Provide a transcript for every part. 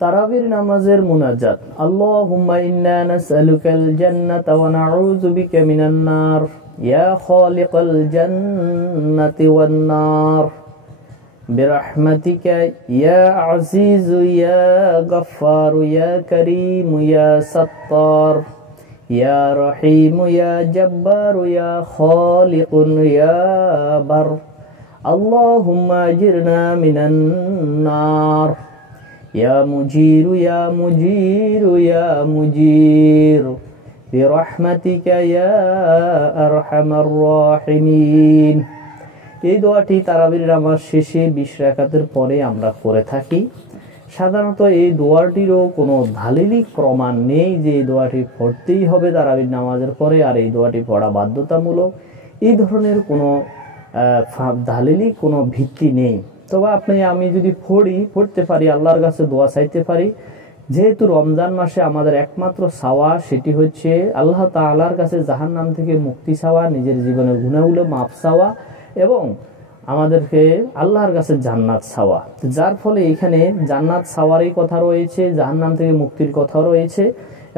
তারাবির নামাজের মুনাজাত। আল্লাহুম্মা ইন্না নাসআলুকাল জান্নাতা ওয়া নাউযু বিকা মিনান নার ইয়া খালিকাল জান্নাতি ওয়ান নার বিরহমাতিকা ইয়া আজিজু ইয়া গফফারু ইয়া কারীমু ইয়া সাত্তার ইয়া রহিমু ইয়া জব্বারু ইয়া খালিকুন ইয়া বার। আল্লাহুম্মা আজিরনা মিনান নার ইয়া মুজিরু ইয়া মুজিরু ইয়া মুজিরু বিরহমাতিকা ইয়া আরহামার রাহিমিন। এই দোয়াটি তারাবির নামাজ শেষে 20 রাকাতের পরে আমরা করে থাকি। সাধারণত এই দোয়াটিরও কোনো দালিলিক প্রমাণ নেই যে এই দোয়াটি পড়তেই হবে তারাবির নামাজের পরে, আর এই দোয়াটি পড়া বাধ্যতামূলক। এই ধরনের কোনো দালিলিক কোনো ভিত্তি নেই। তবে আমি যদি পড়তে পারি, আল্লাহর কাছে দোয়া চাইতে পারি। যেহেতু রমজান মাসে আমাদের একমাত্র চাওয়া সেটি হচ্ছে আল্লাহ তাআলার কাছে জাহান্নাম থেকে মুক্তি চাওয়া, নিজের জীবনের গুনাহগুলো মাফ চাওয়া এবং আমাদেরকে আল্লাহর কাছে জান্নাত চাওয়া। যার ফলে এখানে জান্নাত চাওয়ারই কথা রয়েছে, জাহান্নাম থেকে মুক্তির কথা রয়েছে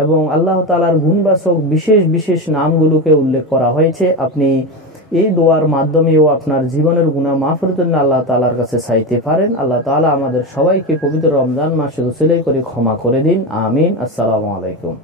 এবং আল্লাহ তাআলার গুণবাচক বিশেষ বিশেষ নামগুলোকে উল্লেখ করা হয়েছে। আপনি এই দোয়ার মাধ্যমেও আপনার জীবনের গুনাহ মাফের জন্য আল্লাহ তাআলার কাছে চাইতে পারেন। আল্লাহ তাআলা আমাদের সবাইকে পবিত্র রমজান মাসে উসিলা করে ক্ষমা করে দিন। আমিন। আসসালামু আলাইকুম।